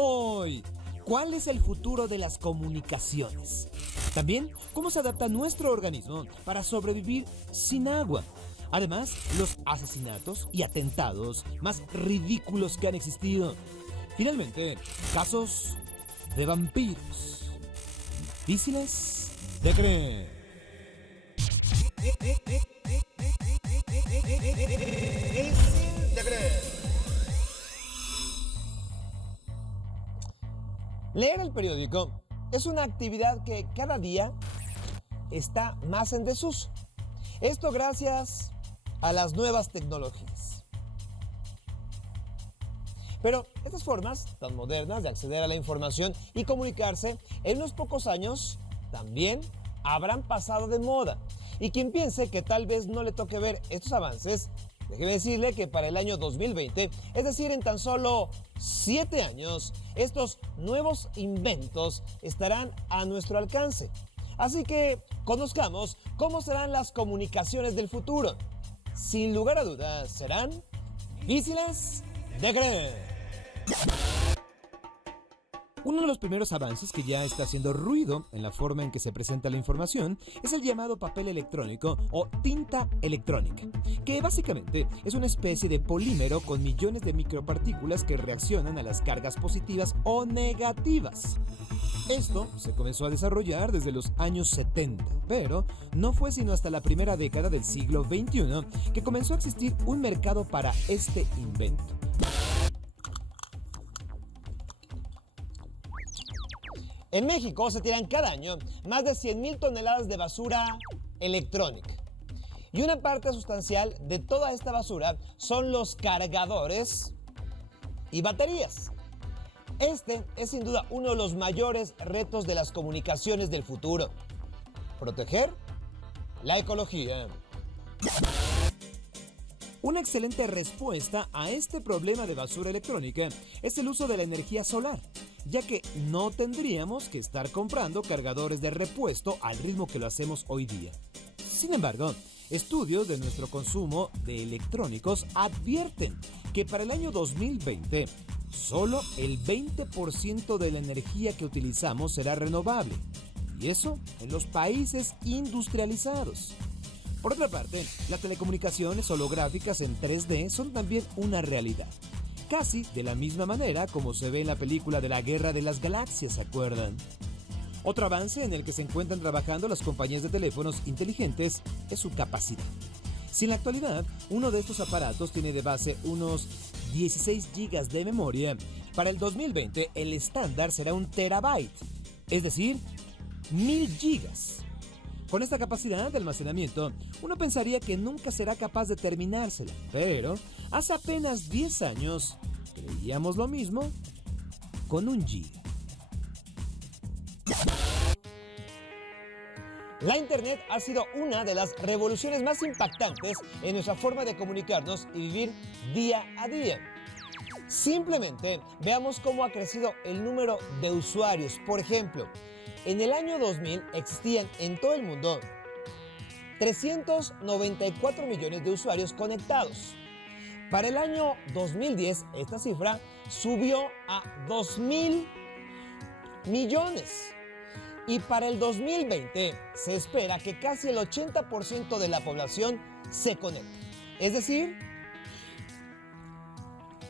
Hoy, ¿cuál es el futuro de las comunicaciones? También, ¿cómo se adapta nuestro organismo para sobrevivir sin agua? Además, los asesinatos y atentados más ridículos que han existido. Finalmente, casos de vampiros difíciles de creer. Difícil de creer. Leer el periódico es una actividad que cada día está más en desuso. Esto gracias a las nuevas tecnologías. Pero estas formas tan modernas de acceder a la información y comunicarse en unos pocos años también habrán pasado de moda. Y quien piense que tal vez no le toque ver estos avances, déjeme decirle que para el año 2020, es decir, en tan solo 7 años, estos nuevos inventos estarán a nuestro alcance. Así que conozcamos cómo serán las comunicaciones del futuro. Sin lugar a dudas, serán difíciles de creer. Uno de los primeros avances que ya está haciendo ruido en la forma en que se presenta la información es el llamado papel electrónico o tinta electrónica, que básicamente es una especie de polímero con millones de micropartículas que reaccionan a las cargas positivas o negativas. Esto se comenzó a desarrollar desde los años 70, pero no fue sino hasta la primera década del siglo XXI que comenzó a existir un mercado para este invento. En México se tiran cada año más de 100,000 toneladas de basura electrónica. Y una parte sustancial de toda esta basura son los cargadores y baterías. Este es sin duda uno de los mayores retos de las comunicaciones del futuro: proteger la ecología. Una excelente respuesta a este problema de basura electrónica es el uso de la energía solar, ya que no tendríamos que estar comprando cargadores de repuesto al ritmo que lo hacemos hoy día. Sin embargo, estudios de nuestro consumo de electrónicos advierten que para el año 2020, solo el 20% de la energía que utilizamos será renovable, y eso en los países industrializados. Por otra parte, las telecomunicaciones holográficas en 3D son también una realidad. Casi de la misma manera como se ve en la película de la Guerra de las Galaxias, ¿se acuerdan? Otro avance en el que se encuentran trabajando las compañías de teléfonos inteligentes es su capacidad. Si en la actualidad uno de estos aparatos tiene de base unos 16 GB de memoria, para el 2020 el estándar será 1 terabyte, es decir, 1000 GB. Con esta capacidad de almacenamiento, uno pensaría que nunca será capaz de terminársela, pero hace apenas 10 años creíamos lo mismo con 1 GB. La Internet ha sido una de las revoluciones más impactantes en nuestra forma de comunicarnos y vivir día a día. Simplemente veamos cómo ha crecido el número de usuarios. Por ejemplo, en el año 2000 existían en todo el mundo 394 millones de usuarios conectados. Para el año 2010 esta cifra subió a 2,000 millones. Y para el 2020 se espera que casi el 80% de la población se conecte. Es decir,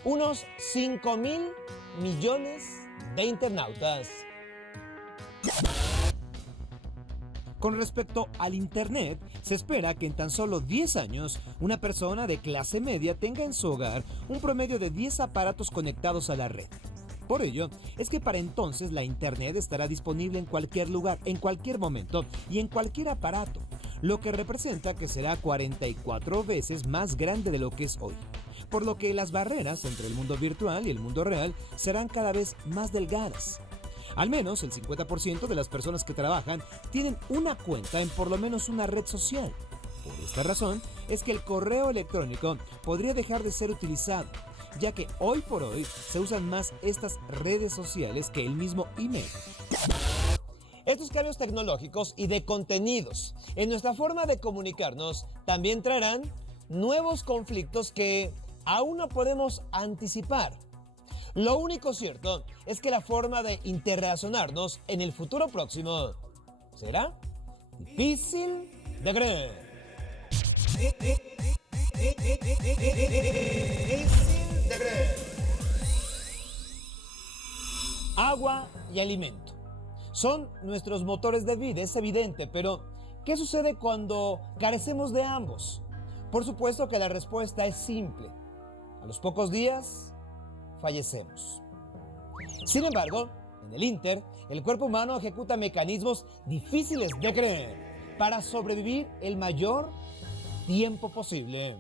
unos 5,000 millones de internautas. Con respecto al Internet, se espera que en tan solo 10 años, una persona de clase media tenga en su hogar un promedio de 10 aparatos conectados a la red. Por ello, es que para entonces la Internet estará disponible en cualquier lugar, en cualquier momento y en cualquier aparato, lo que representa que será 44 veces más grande de lo que es hoy. Por lo que las barreras entre el mundo virtual y el mundo real serán cada vez más delgadas. Al menos el 50% de las personas que trabajan tienen una cuenta en por lo menos una red social. Por esta razón es que el correo electrónico podría dejar de ser utilizado, ya que hoy por hoy se usan más estas redes sociales que el mismo email. Estos cambios tecnológicos y de contenidos en nuestra forma de comunicarnos también traerán nuevos conflictos que aún no podemos anticipar. Lo único cierto es que la forma de interrelacionarnos en el futuro próximo será difícil de creer. Agua y alimento son nuestros motores de vida, es evidente, pero ¿qué sucede cuando carecemos de ambos? Por supuesto que la respuesta es simple. A los pocos días, fallecemos. Sin embargo, en el Inter, el cuerpo humano ejecuta mecanismos difíciles de creer para sobrevivir el mayor tiempo posible.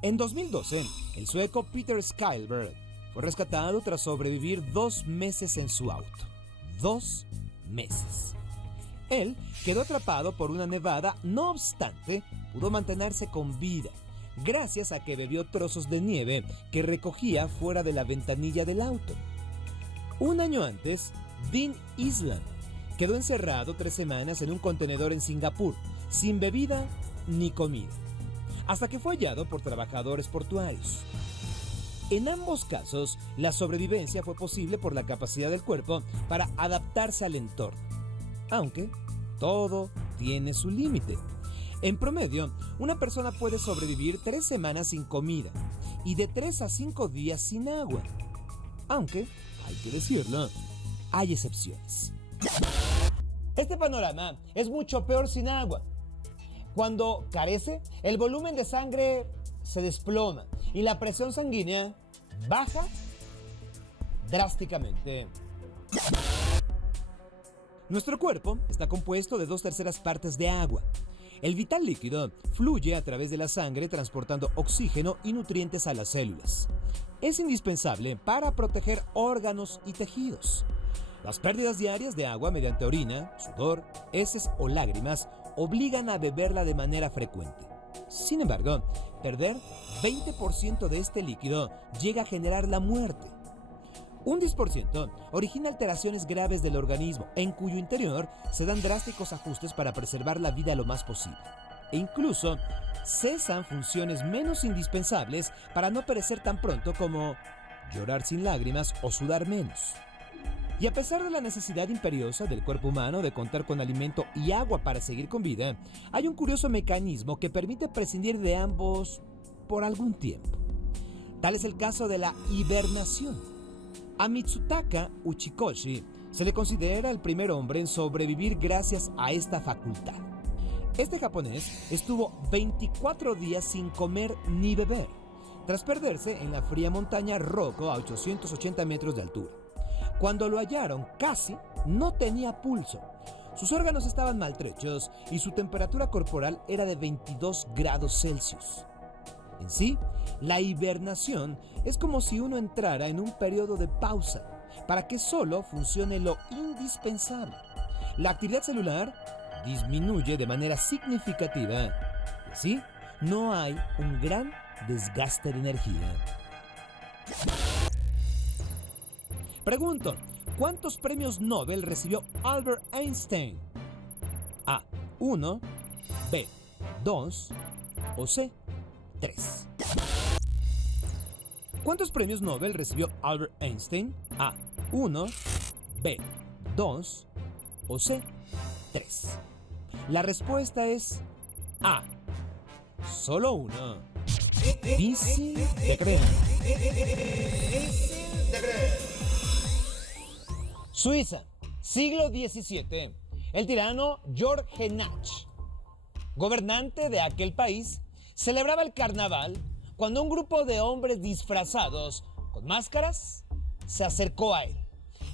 En 2012, el sueco Peter Skylberg fue rescatado tras sobrevivir 2 meses en su auto. 2 meses. Él quedó atrapado por una nevada, no obstante, pudo mantenerse con vida, gracias a que bebió trozos de nieve que recogía fuera de la ventanilla del auto. Un año antes, Dean Island quedó encerrado 3 semanas en un contenedor en Singapur, sin bebida ni comida, hasta que fue hallado por trabajadores portuarios. En ambos casos, la sobrevivencia fue posible por la capacidad del cuerpo para adaptarse al entorno, aunque todo tiene su límite. En promedio, una persona puede sobrevivir 3 semanas sin comida y de 3 a 5 días sin agua, aunque, hay que decirlo, hay excepciones. Este panorama es mucho peor sin agua. Cuando carece, el volumen de sangre se desploma y la presión sanguínea baja drásticamente. Nuestro cuerpo está compuesto de 2/3 partes de agua. El vital líquido fluye a través de la sangre transportando oxígeno y nutrientes a las células. Es indispensable para proteger órganos y tejidos. Las pérdidas diarias de agua mediante orina, sudor, heces o lágrimas obligan a beberla de manera frecuente. Sin embargo, perder 20% de este líquido llega a generar la muerte. Un 10% origina alteraciones graves del organismo, en cuyo interior se dan drásticos ajustes para preservar la vida lo más posible. E incluso cesan funciones menos indispensables para no perecer tan pronto como llorar sin lágrimas o sudar menos. Y a pesar de la necesidad imperiosa del cuerpo humano de contar con alimento y agua para seguir con vida, hay un curioso mecanismo que permite prescindir de ambos por algún tiempo. Tal es el caso de la hibernación. A Mitsutaka Uchikoshi se le considera el primer hombre en sobrevivir gracias a esta facultad. Este japonés estuvo 24 días sin comer ni beber, tras perderse en la fría montaña Roko a 880 metros de altura. Cuando lo hallaron, casi no tenía pulso. Sus órganos estaban maltrechos y su temperatura corporal era de 22 grados Celsius. En sí, la hibernación es como si uno entrara en un periodo de pausa para que solo funcione lo indispensable. La actividad celular disminuye de manera significativa y así no hay un gran desgaste de energía. Pregunto, ¿cuántos premios Nobel recibió Albert Einstein? A, 1, B, 2 o C, 3. ¿Cuántos premios Nobel recibió Albert Einstein? A, 1, B, 2 o C, 3. La respuesta es A, solo 1. Difícil de creer. Suiza, siglo XVII. El tirano George Nach, gobernante de aquel país, celebraba el carnaval cuando un grupo de hombres disfrazados con máscaras se acercó a él.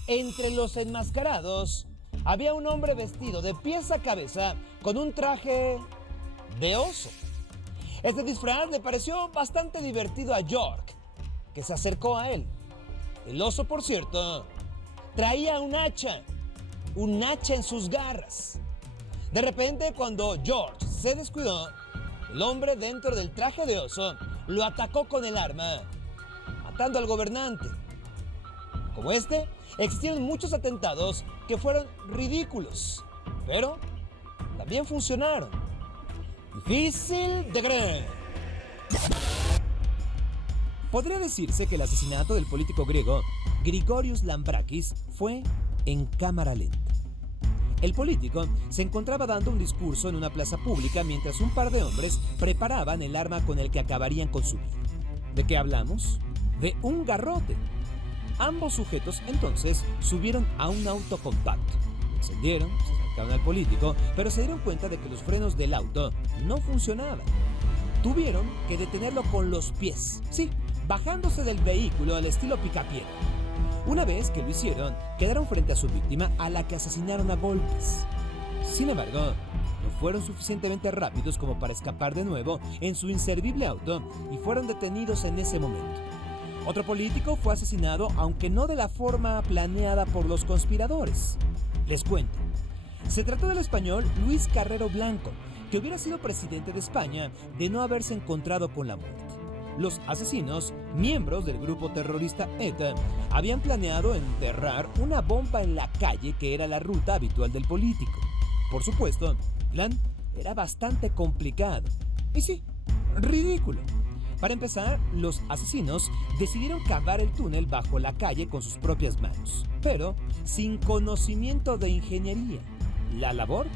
Entre los enmascarados había un hombre vestido de pies a cabeza con un traje de oso. Este disfraz le pareció bastante divertido a George, que se acercó a él. El oso, por cierto, traía un hacha en sus garras. De repente, cuando George se descuidó, el hombre dentro del traje de oso lo atacó con el arma, matando al gobernante. Como este, existieron muchos atentados que fueron ridículos, pero también funcionaron. Difícil de creer. Podría decirse que el asesinato del político griego Grigorios Lambrakis fue en cámara lenta. El político se encontraba dando un discurso en una plaza pública mientras un par de hombres preparaban el arma con el que acabarían con su vida. ¿De qué hablamos? De un garrote. Ambos sujetos entonces subieron a un auto compacto. Lo encendieron, se acercaron al político, pero se dieron cuenta de que los frenos del auto no funcionaban. Tuvieron que detenerlo con los pies, sí, bajándose del vehículo al estilo picapiedra. Una vez que lo hicieron, quedaron frente a su víctima, a la que asesinaron a golpes. Sin embargo, no fueron suficientemente rápidos como para escapar de nuevo en su inservible auto y fueron detenidos en ese momento. Otro político fue asesinado, aunque no de la forma planeada por los conspiradores. Les cuento. Se trató del español Luis Carrero Blanco, que hubiera sido presidente de España de no haberse encontrado con la muerte. Los asesinos, miembros del grupo terrorista ETA, habían planeado enterrar una bomba en la calle que era la ruta habitual del político. Por supuesto, el plan era bastante complicado. Y sí, ridículo. Para empezar, los asesinos decidieron cavar el túnel bajo la calle con sus propias manos, pero sin conocimiento de ingeniería. La labor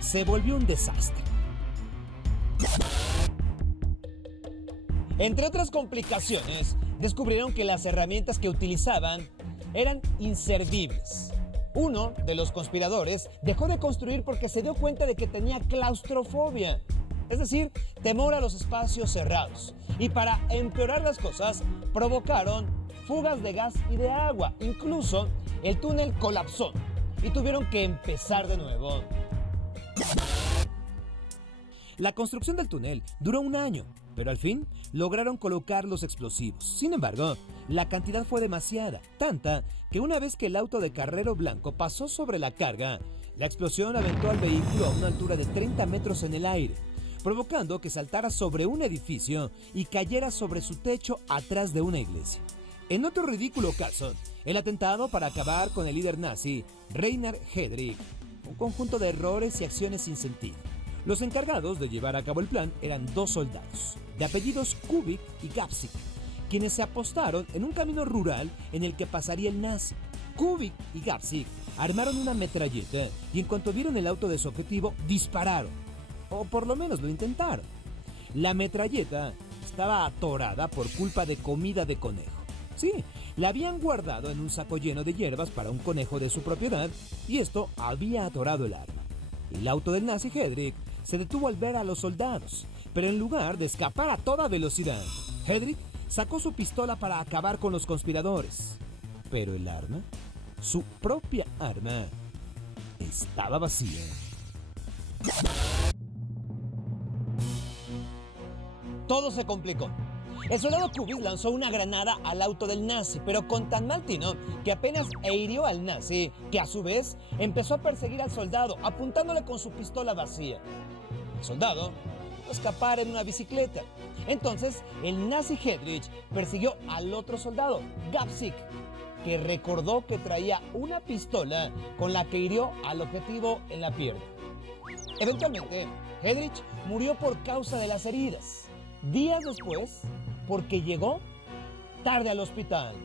se volvió un desastre. Entre otras complicaciones, descubrieron que las herramientas que utilizaban eran inservibles. Uno de los conspiradores dejó de construir porque se dio cuenta de que tenía claustrofobia, es decir, temor a los espacios cerrados. Y para empeorar las cosas, provocaron fugas de gas y de agua. Incluso el túnel colapsó y tuvieron que empezar de nuevo. La construcción del túnel duró un año, pero al fin lograron colocar los explosivos. Sin embargo, la cantidad fue demasiada, tanta que una vez que el auto de Carrero Blanco pasó sobre la carga, la explosión aventó al vehículo a una altura de 30 metros en el aire, provocando que saltara sobre un edificio y cayera sobre su techo atrás de una iglesia. En otro ridículo caso, el atentado para acabar con el líder nazi, Reinhard Heydrich, un conjunto de errores y acciones sin sentido. Los encargados de llevar a cabo el plan eran dos soldados, de apellidos Kubik y Gapsik, quienes se apostaron en un camino rural en el que pasaría el nazi. Kubik y Gapsik armaron una metralleta y en cuanto vieron el auto de su objetivo, dispararon, o por lo menos lo intentaron. La metralleta estaba atorada por culpa de comida de conejo. Sí, la habían guardado en un saco lleno de hierbas para un conejo de su propiedad y esto había atorado el arma. El auto del nazi Heydrich se detuvo al ver a los soldados, pero en lugar de escapar a toda velocidad, Heydrich sacó su pistola para acabar con los conspiradores. Pero el arma, su propia arma, estaba vacía. Todo se complicó. El soldado Kubik lanzó una granada al auto del nazi, pero con tan mal tino que apenas hirió al nazi, que a su vez empezó a perseguir al soldado, apuntándole con su pistola vacía. El soldado pudo escapar en una bicicleta. Entonces, el nazi Heydrich persiguió al otro soldado, Gapsik, que recordó que traía una pistola con la que hirió al objetivo en la pierna. Eventualmente, Heydrich murió por causa de las heridas. Días después, porque llegó tarde al hospital.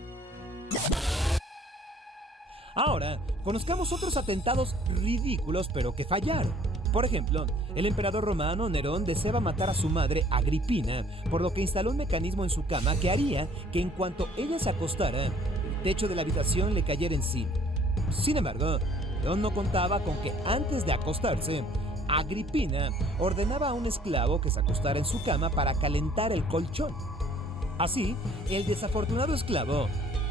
Ahora, conozcamos otros atentados ridículos pero que fallaron. Por ejemplo, el emperador romano Nerón deseaba matar a su madre Agripina, por lo que instaló un mecanismo en su cama que haría que en cuanto ella se acostara, el techo de la habitación le cayera encima. Sin embargo, Nerón no contaba con que antes de acostarse, Agripina ordenaba a un esclavo que se acostara en su cama para calentar el colchón. Así, el desafortunado esclavo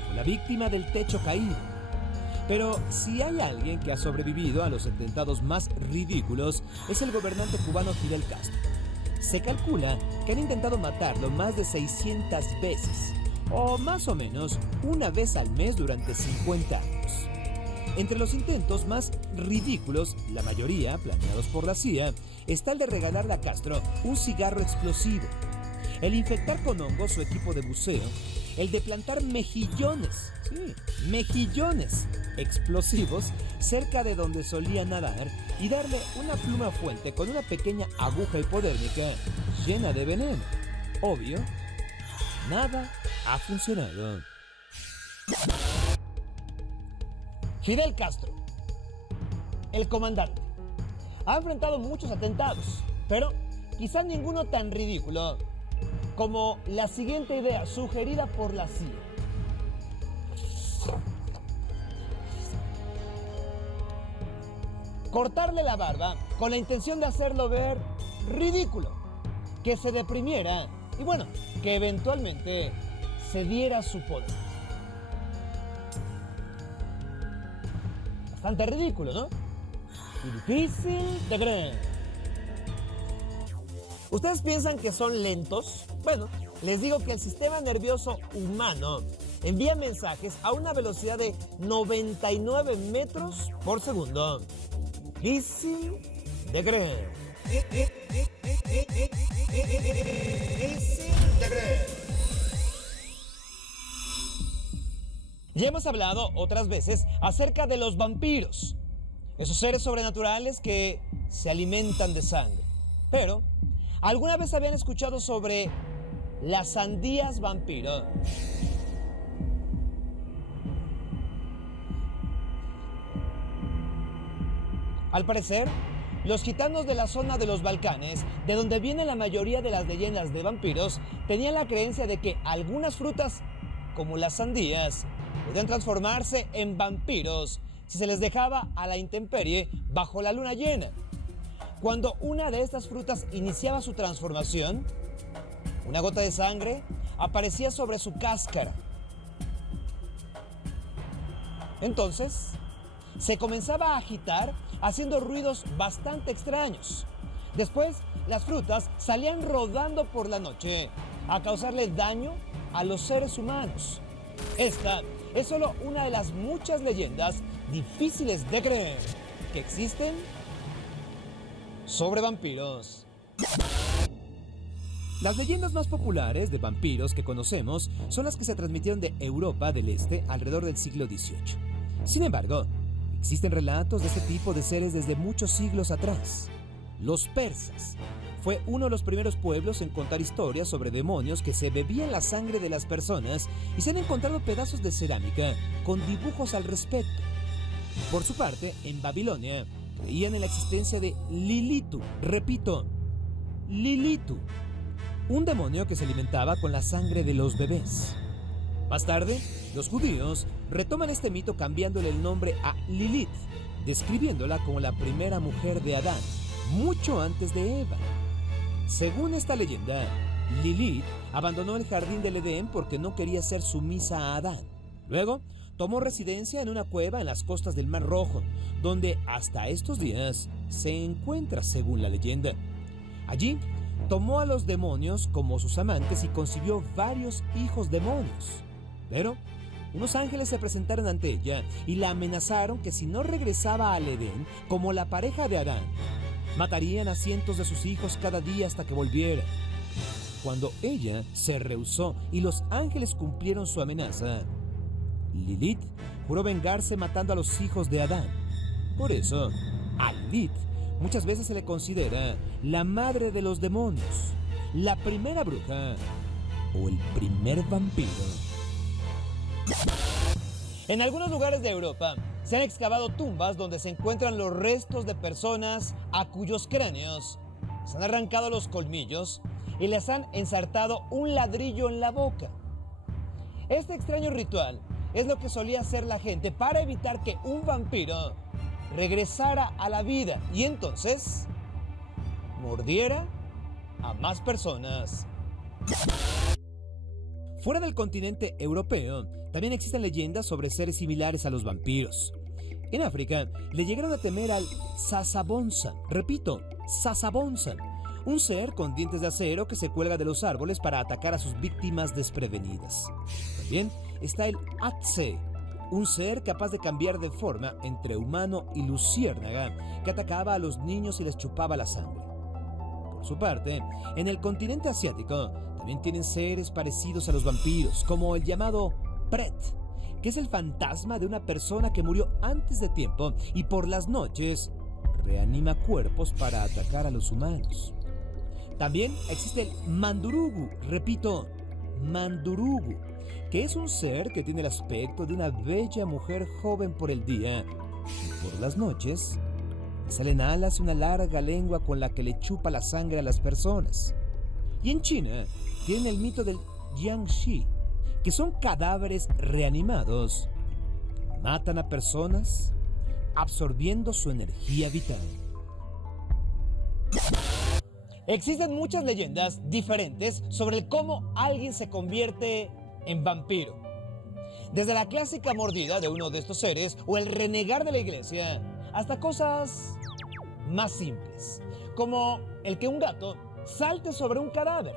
fue la víctima del techo caído. Pero si hay alguien que ha sobrevivido a los atentados más ridículos, es el gobernante cubano Fidel Castro. Se calcula que han intentado matarlo más de 600 veces, o más o menos una vez al mes durante 50 años. Entre los intentos más ridículos, la mayoría planeados por la CIA, está el de regalarle a Castro un cigarro explosivo, el infectar con hongos su equipo de buceo, el de plantar mejillones explosivos cerca de donde solía nadar y darle una pluma fuente con una pequeña aguja hipodérmica llena de veneno. Obvio, nada ha funcionado. Fidel Castro, el comandante, ha enfrentado muchos atentados, pero quizás ninguno tan ridículo como la siguiente idea sugerida por la CIA. Cortarle la barba con la intención de hacerlo ver ridículo, que se deprimiera y bueno, que eventualmente cediera su poder. Bastante ridículo, ¿no? Y difícil de creer. ¿Ustedes piensan que son lentos? Bueno, les digo que el sistema nervioso humano envía mensajes a una velocidad de 99 metros por segundo. Difícil de creer. Ya hemos hablado otras veces acerca de los vampiros, esos seres sobrenaturales que se alimentan de sangre. Pero, ¿alguna vez habían escuchado sobre las sandías vampiro? Al parecer, los gitanos de la zona de los Balcanes, de donde viene la mayoría de las leyendas de vampiros, tenían la creencia de que algunas frutas, como las sandías, podían transformarse en vampiros si se les dejaba a la intemperie bajo la luna llena. Cuando una de estas frutas iniciaba su transformación, una gota de sangre aparecía sobre su cáscara. Entonces, se comenzaba a agitar haciendo ruidos bastante extraños. Después, las frutas salían rodando por la noche a causarle daño a los seres humanos. Esta es solo una de las muchas leyendas difíciles de creer que existen sobre vampiros. Las leyendas más populares de vampiros que conocemos son las que se transmitieron de Europa del Este alrededor del siglo XVIII. Sin embargo, existen relatos de este tipo de seres desde muchos siglos atrás. Los persas fue uno de los primeros pueblos en contar historias sobre demonios que se bebían la sangre de las personas y se han encontrado pedazos de cerámica con dibujos al respecto. Por su parte, en Babilonia creían en la existencia de Lilitu, repito, Lilitu, un demonio que se alimentaba con la sangre de los bebés. Más tarde, los judíos retoman este mito cambiándole el nombre a Lilith, describiéndola como la primera mujer de Adán, mucho antes de Eva. Según esta leyenda, Lilith abandonó el jardín del Edén porque no quería ser sumisa a Adán. Luego, tomó residencia en una cueva en las costas del Mar Rojo, donde hasta estos días se encuentra según la leyenda. Allí, tomó a los demonios como sus amantes y concibió varios hijos demonios. Pero unos ángeles se presentaron ante ella y la amenazaron que si no regresaba al Edén como la pareja de Adán, matarían a cientos de sus hijos cada día hasta que volviera. Cuando ella se rehusó y los ángeles cumplieron su amenaza, Lilith juró vengarse matando a los hijos de Adán. Por eso, a Lilith muchas veces se le considera la madre de los demonios, la primera bruja o el primer vampiro. En algunos lugares de Europa se han excavado tumbas donde se encuentran los restos de personas a cuyos cráneos se han arrancado los colmillos y les han ensartado un ladrillo en la boca. Este extraño ritual es lo que solía hacer la gente para evitar que un vampiro regresara a la vida y entonces mordiera a más personas. Fuera del continente europeo, también existen leyendas sobre seres similares a los vampiros. En África, le llegaron a temer al Sasabonsa, repito, Sasabonsa, un ser con dientes de acero que se cuelga de los árboles para atacar a sus víctimas desprevenidas. También está el Atse, un ser capaz de cambiar de forma entre humano y luciérnaga, que atacaba a los niños y les chupaba la sangre. Por su parte, en el continente asiático también tienen seres parecidos a los vampiros, como el llamado Pret, que es el fantasma de una persona que murió antes de tiempo y por las noches reanima cuerpos para atacar a los humanos. También existe el Mandurugu, repito, Mandurugu, que es un ser que tiene el aspecto de una bella mujer joven por el día y por las noches le salen alas y una larga lengua con la que le chupa la sangre a las personas. Y en China tienen el mito del Jiangxi, que son cadáveres reanimados. Matan a personas absorbiendo su energía vital. Existen muchas leyendas diferentes sobre cómo alguien se convierte en vampiro. Desde la clásica mordida de uno de estos seres o el renegar de la iglesia, hasta cosas más simples, como el que un gato salte sobre un cadáver.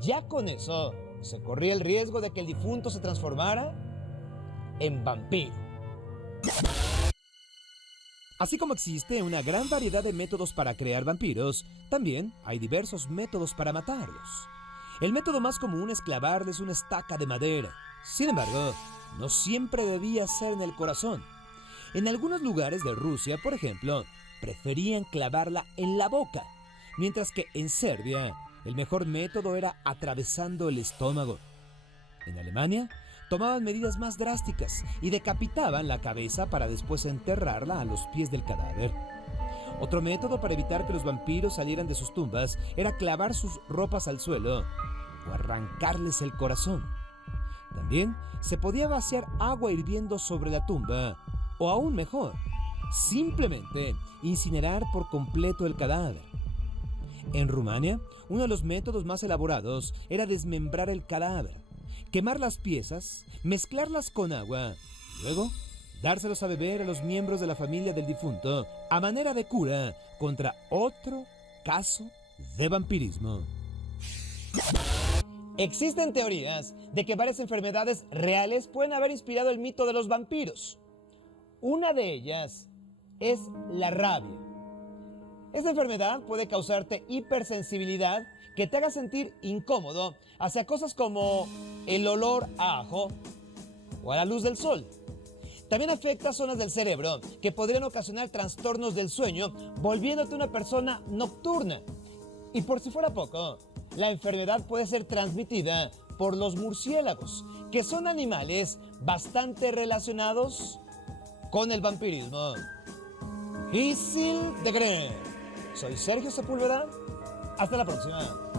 Ya con eso se corría el riesgo de que el difunto se transformara en vampiro. Así como existe una gran variedad de métodos para crear vampiros, también hay diversos métodos para matarlos. El método más común es clavarles una estaca de madera. Sin embargo, no siempre debía ser en el corazón. En algunos lugares de Rusia, por ejemplo, preferían clavarla en la boca, mientras que en Serbia el mejor método era atravesando el estómago. En Alemania, tomaban medidas más drásticas y decapitaban la cabeza para después enterrarla a los pies del cadáver. Otro método para evitar que los vampiros salieran de sus tumbas era clavar sus ropas al suelo o arrancarles el corazón. También se podía vaciar agua hirviendo sobre la tumba o aún mejor, simplemente incinerar por completo el cadáver. En Rumania, uno de los métodos más elaborados era desmembrar el cadáver, quemar las piezas, mezclarlas con agua, luego dárselos a beber a los miembros de la familia del difunto a manera de cura contra otro caso de vampirismo. Existen teorías de que varias enfermedades reales pueden haber inspirado el mito de los vampiros. Una de ellas es la rabia. Esta enfermedad puede causarte hipersensibilidad que te haga sentir incómodo hacia cosas como el olor a ajo o a la luz del sol. También afecta zonas del cerebro que podrían ocasionar trastornos del sueño, volviéndote una persona nocturna. Y por si fuera poco, la enfermedad puede ser transmitida por los murciélagos, que son animales bastante relacionados con el vampirismo. Difícil de creer. Soy Sergio Sepúlveda. Hasta la próxima.